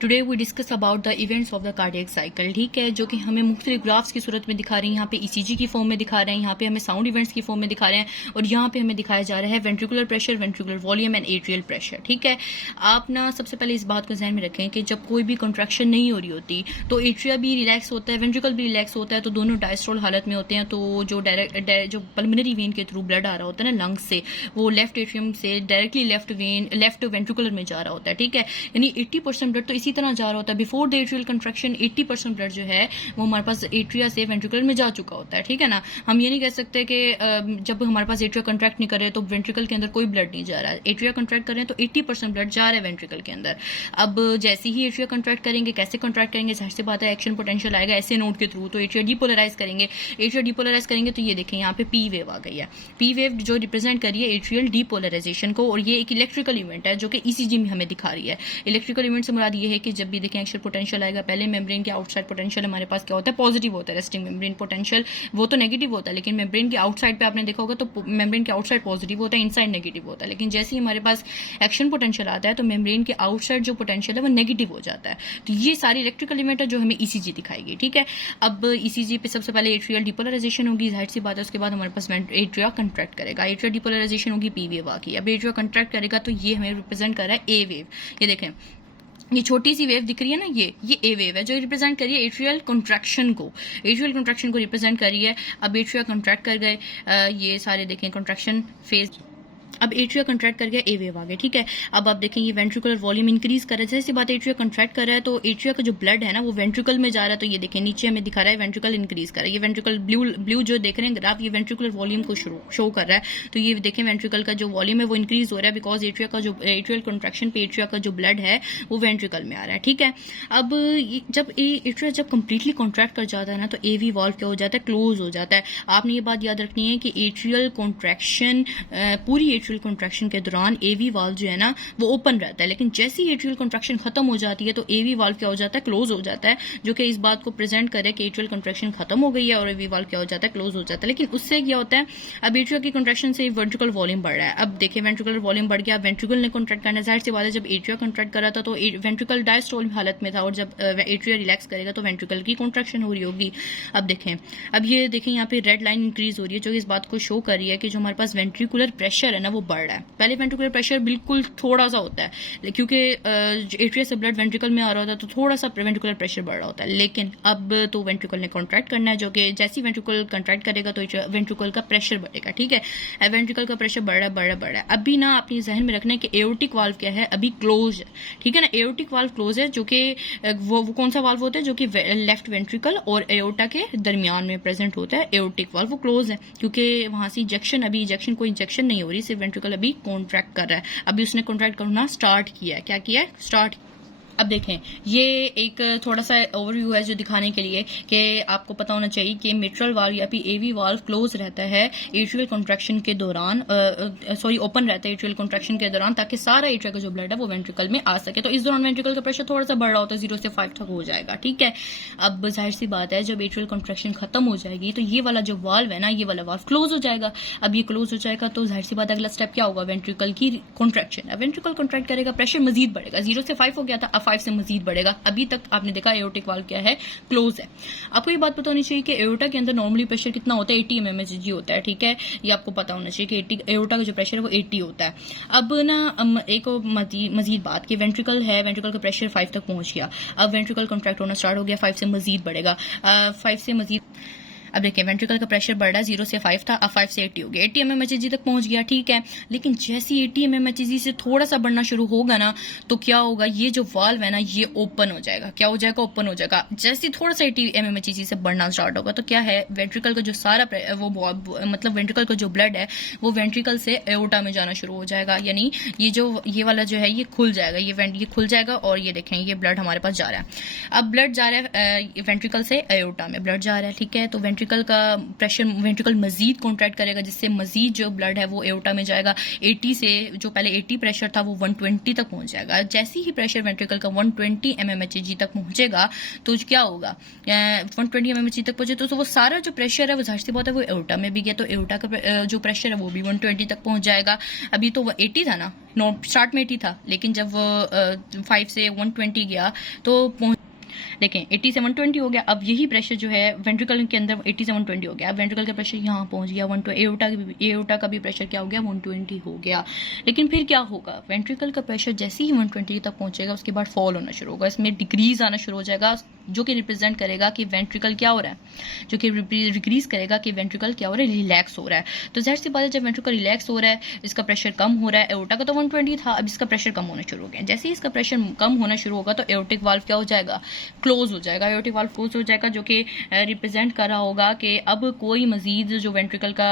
Today we discuss about the events of the cardiac cycle. ठीक है, जो कि हमें मुख्तलिफ ग्राफ्स की सूरत में दिखा रहे हैं। यहाँ पे ईसीजी की फॉर्म में दिखा रहे हैं, यहाँ पे हमें साउंड इवेंट्स की फॉर्म में दिखा रहे हैं और यहाँ पे हमें दिखाया जा रहा है ventricular pressure, ventricular volume and atrial pressure. ठीक है, आप ना सबसे पहले इस बात को ध्यान में रखें कि जब कोई भी कंट्रैक्शन नहीं हो रही होती तो एट्रिया भी रिलैक्स होता है, वेंट्रिकल भी रिलैक्स होता है, तो दोनों डायस्ट्रोल हालत में होते हैं। तो जो जो पल्मोनरी वेन के थ्रू ब्लड आ रहा होता है ना लंग्स से, वो लेफ्ट एट्रियम से डायरेक्टली लेफ्ट वेंट्रिकुलर में जा रहा होता है। ठीक है, यानी 80% ब्लड तो इसी तरह जा रहा होता है। Before the atrial contraction 80% blood जो है वो हमारे पास एट्रिया से वेंट्रिकल में जा चुका होता है। ठीक है ना, हम ये नहीं कह सकते कि जब हमारे पास एट्रिया कंट्रैक्ट नहीं कर रहे तो वेंट्रिकल के अंदर कोई ब्लड नहीं जा रहा है। एट्रिया कंट्रैक्ट कर रहे हैं तो 80% ब्लड जा रहा है वेंट्रिकल के अंदर। अब जैसे ही एट्रिया कंट्रैक्ट करेंगे, कैसे कंट्रैक्ट करेंगे, जाहिर सी बात है एक्शन पोटेंशियल आएगा ऐसे नोड के थ्रू, तो एट्रिया डीपोलराइज करेंगे। एट्रिया डीपोलराइज करेंगे तो ये देखें यहाँ पे पी वेव आ गई है। पी वेव जो रिप्रेजेंट करिए एट्रियल डीपोलराइजेशन को, और ये एक इलेक्ट्रिकल इवेंट है जो कि ईसीजी में हमें दिखा रही है। इलेक्ट्रिकल इवेंट से मुराद ये है कि जब भी देखें एक्शन पोटेंशियल आएगा, पहले मेम्ब्रेन के आउटसाइड पोटेंशियल हमारे पास क्या होता है, पॉजिटिव होता है। रेस्टिंग मेम्ब्रेन पोटेंशियल वो तो नेगेटिव होता है, लेकिन मेम्ब्रेन के आउटसाइड पे आपने देखा होगा तो मेम्ब्रेन के आउटसाइड पॉजिटिव होता है, इनसाइड नेगेटिव होता है। लेकिन जैसे ही हमारे पास एक्शन पोटेंशियल आता है तो मेम्ब्रेन के आउटसाइड जो पोटेंशियल है वो नेगेटिव हो जाता है। तो ये सारी इलेक्ट्रिकल इवेंट है जो हमें ईसीजी दिखाएगी। ठीक है, अब ईसीजी पे सबसे पहले एट्रियल डिपोलराइजेशन होगी, जाहिर सी बात है। उसके बाद हमारे पास एट्रिया कंट्रैक्ट करेगा, एट्रिया डिपोलराइजेशन होगी, पी वेव आ गई। अब एट्रिया कंट्रैक्ट करेगा तो ये हमें रिप्रेजेंट कर रहा है ए वेव। ये देखें, ये छोटी सी वेव दिख रही है ना, ये ए वेव है जो रिप्रेजेंट करिए एट्रियल कंट्रैक्शन को, एट्रियल कंट्रैक्शन को रिप्रेजेंट करिए। अब एट्रिया कंट्रैक्ट कर गए, ये सारे देखें कंट्रैक्शन फेज। अब एट्रिया कंट्रैक्ट कर गया, ए वेव आ गया। ठीक है, अब आप देखें ये वेंट्रिकुलर वॉल्यूम इंक्रीज कर रहा है। जैसी बात एट्रिया कंट्रैक्ट कर रहा है तो एट्रिया का जो ब्लड है ना वो वेंट्रिकल में जा रहा है। तो ये देखें नीचे हमें दिखा रहा है वेंट्रिकल इंक्रीज कर रहा है। ये वेंट्रिकल ब्लू जो देख रहे हैं ग्राफ, ये वेंट्रिकुलर वॉल्यूम को शो कर रहा है। तो ये देखें वेंट्रिकल का जो वॉल्यूम है वो इंक्रीज हो रहा है बिकॉज एट्रिया का जो एट्रियल कंट्रैक्शन पे एट्रिया का जो ब्लड है वो वेंट्रिकल में आ रहा है। ठीक है, अब जब एट्रिया जब कंप्लीटली कॉन्ट्रैक्ट कर जाता है ना तो एवी वॉल्व क्या हो जाता है, क्लोज हो जाता है। आपने ये बात याद रखनी है कि एट्रियल कॉन्ट्रैक्शन, पूरी एट्रियल कॉन्ट्रैक्शन के दौरान एवी वाल्व जो है ना वो ओपन रहता है, लेकिन जैसे ही एट्रियल कंट्रैक्शन खत्म हो जाती है तो एवी वाल्व क्या हो जाता है, क्लोज हो जाता है, जो कि इस बात को प्रेजेंट करे कि एट्रियल कंट्रैक्शन खत्म हो गई है और एवी वाल्व क्या हो जाता है, क्लोज हो जाता है। लेकिन उससे क्या होता है, अब एट्रियल की कंट्रैक्शन से वेंट्रिकल वॉल्यूम बढ़ रहा है। अब देखिए वेंट्रिकुलर वॉल्यूम बढ़ गया, वेंट्रिकल ने कॉन्ट्रैक्ट करना, जाहिर सी बात है जब एट्रिया कॉन्ट्रैक्ट कर रहा था तो वेंट्रिकल डायस्टोल हालत में था और जब एट्रिया रिलैक्स करेगा तो वेंट्रिकल की कॉन्ट्रैक्शन हो रही होगी। अब देखें, अब ये देखें यहाँ पे रेड लाइन इंक्रीज हो रही है जो इस बात को शो कर रही है कि जो हमारे पास वेंट्रिकुलर प्रेशर है ना वो बढ़ रहा है। पहले वेंट्रिकुलर प्रेशर बिल्कुल थोड़ा सा होता है क्योंकि एट्रिया से ब्लड वेंट्रिकल में आ रहा होता है तो थोड़ा सा वेंट्रिकुलर प्रेशर बढ़ रहा होता है। लेकिन अब तो वेंट्रिकल ने कॉन्ट्रैक्ट करना है, जो कि जैसे ही वेंट्रिकल कॉन्ट्रैक्ट करेगा तो वेंट्रिकल का प्रेशर बढ़ेगा। ठीक है, वेंट्रिकल का प्रेशर बढ़ रहा है। अभी ना अपनी जहन में रखना है कि एओर्टिक वाल्व क्या है, अभी क्लोज है। ठीक है ना, एओर्टिक वाल्व क्लोज है, जो कि वो कौन सा वाल्व होता है जो कि लेफ्ट वेंट्रिकल और एओर्टा के दरमियान में प्रेजेंट होता है। एओर्टिक वाल्व वो क्लोज है क्योंकि वहां से कोई इंजेक्शन नहीं हो रही, सिर्फ वेंट्रिकल अभी कॉन्ट्रैक्ट कर रहा है। अभी उसने कॉन्ट्रैक्ट करना स्टार्ट किया है। क्या किया है, स्टार्ट। अब देखें, ये एक थोड़ा सा ओवरव्यू है जो दिखाने के लिए कि आपको पता होना चाहिए कि मिट्रल वाल्व या फिर एवी वाल्व क्लोज रहता है एट्रियल कॉन्ट्रैक्शन के दौरान, ओपन रहता है एट्रियल कॉन्ट्रैक्शन के दौरान, ताकि सारा एट्रिया का जो ब्लड है वो वेंट्रिकल में आ सके। तो इस दौरान वेंट्रिकल का प्रेशर थोड़ा सा बढ़ रहा होता है, 0 से 5 तक हो जाएगा। ठीक है, अब जाहिर सी बात है जब एट्रियल कॉन्ट्रैक्शन खत्म हो जाएगी तो ये वाला जो वाल्व है ना, ये वाला वाल्व क्लोज हो जाएगा। अब ये क्लोज हो जाएगा तो जाहिर सी बात अगला स्टेप क्या होगा, वेंट्रिकल की कॉन्ट्रैक्शन। अब वेंट्रिकल कॉन्ट्रैक्ट करेगा, प्रेशर मजीद बढ़ेगा, 0 से 5 हो गया था, अब 5 से मजीद बढ़ेगा। अभी तक आपने देखा एओर्टिक वाल्व क्या है, क्लोज है। आपको ये बात पता होनी चाहिए कि एओर्टा के अंदर नॉर्मली प्रेशर कितना होता है, 80 mmHg होता है। ठीक है, ये आपको पता होना चाहिए कि एओर्टा का जो प्रेशर है वो 80 होता है। अब ना एक मजीद बात कि वेंट्रिकल है, वेंट्रिकल का प्रेशर 5 तक पहुंच गया, अब वेंट्रिकल कॉन्ट्रैक्ट होना स्टार्ट हो गया, 5 से मजीद बढ़ेगा, 5 से मजीद। अब देखिए वेंट्रिकल का प्रेशर बढ़ रहा है, 0 से 5 था, अब 5 से 80 हो गया, 80 mmHg तक पहुंच गया। ठीक है, लेकिन जैसे 80 mmHg से थोड़ा सा बढ़ना शुरू होगा ना तो क्या होगा, ये जो वाल्व है ना ये ओपन हो जाएगा। क्या हो जाएगा, ओपन हो जाएगा। जैसे थोड़ा सा 80 mmHg से बढ़ना स्टार्ट होगा तो क्या है, वेंट्रिकल का जो सारा मतलब वेंट्रिकल का जो ब्लड है वो वेंट्रिकल से एओर्टा में जाना शुरू हो जाएगा। यानी ये वाला जो है ये खुल जाएगा, ये खुल जाएगा और ये देखें ये ब्लड हमारे पास जा रहा है। अब ब्लड जा रहा है वेंट्रिकल से एओर्टा में ब्लड जा रहा है। ठीक है, तो वेंट्रिकल वेंट्रिकल का प्रेशर, वेंट्रिकल मजीद कॉन्ट्रैक्ट करेगा, जिससे मजीद जो ब्लड है वो एओर्टा में जाएगा। 80 से जो पहले 80 प्रेशर था वो 120 तक पहुंच जाएगा। जैसे ही प्रेशर वेंट्रिकल का 120 mmHg तक पहुंचेगा तो क्या होगा, 120 mmHg तक पहुंचे तो वो सारा जो प्रेशर है वो जाहिर सी बात है वो एओर्टा में भी गया, तो एओर्टा का जो प्रेशर है वो भी 120 तक पहुंच जाएगा। अभी तो वो 80 था ना, स्टार्ट में 80 था, लेकिन जब 5 से 120 गया तो देखें 80 से 120 हो गया। अब यही प्रेशर जो है वेंट्रिकल के अंदर 80 से 120 हो गया। अब वेंट्रिकल का प्रेशर यहाँ पहुंच गया 120, एओर्टा का भी प्रेशर क्या हो गया 120 हो गया। लेकिन फिर क्या होगा, वेंट्रिकल का प्रेशर जैसे ही 120 तक पहुंचेगा उसके बाद फॉल होना शुरू होगा, इसमें डिक्रीज आना शुरू हो जाएगा, जो कि रिप्रेजेंट करेगा कि वेंट्रिकल क्या हो रहा है, जो कि डिक्रीज करेगा कि वेंट्रिकल क्या हो रहा है, रिलैक्स हो रहा है। तो जाहिर सी बात है जब वेंट्रिकल रिलैक्स हो रहा है, इसका प्रेशर कम हो रहा है, एओर्टा का तो 120 था, अब इसका प्रेशर कम होना शुरू हो गया। जैसे ही इसका प्रेशर कम होना शुरू होगा तो एओर्टिक वाल्व क्या हो जाएगा, क्लोज हो जाएगा। एओर्टिक वाल्व क्लोज हो जाएगा, जो कि रिप्रेजेंट कर रहा होगा कि अब कोई मजीद जो वेंट्रिकल का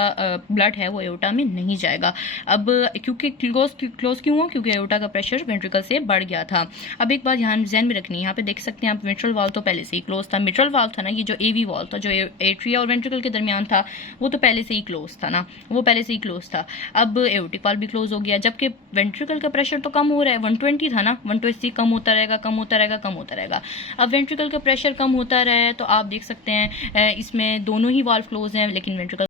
ब्लड है वो एओर्टा में नहीं जाएगा। अब क्योंकि क्लोज क्यों हुआ, क्योंकि एओर्टा का प्रेशर वेंट्रिकल से बढ़ गया था। अब एक बात यहाँ ध्यान में रखनी है, यहाँ पे देख सकते हैं आप मिट्रल वाल्व तो पहले से ही क्लोज था। मिट्रल वाल्व था ना, ये जो एवी वाल्व था जो एट्रिया और वेंट्रिकल के दरमियान था, वो तो पहले से ही क्लोज था ना, वो पहले से ही क्लोज था। अब एओर्टिक वाल्व भी क्लोज हो गया, जबकि वेंट्रिकल का प्रेशर तो कम हो रहा है, 120 था ना, 120 कम होता रहेगा, कम होता रहेगा, कम होता रहेगा। अब वेंट्रिकल का प्रेशर कम होता रहा है तो आप देख सकते हैं इसमें दोनों ही वाल्व क्लोज हैं, लेकिन वेंट्रिकल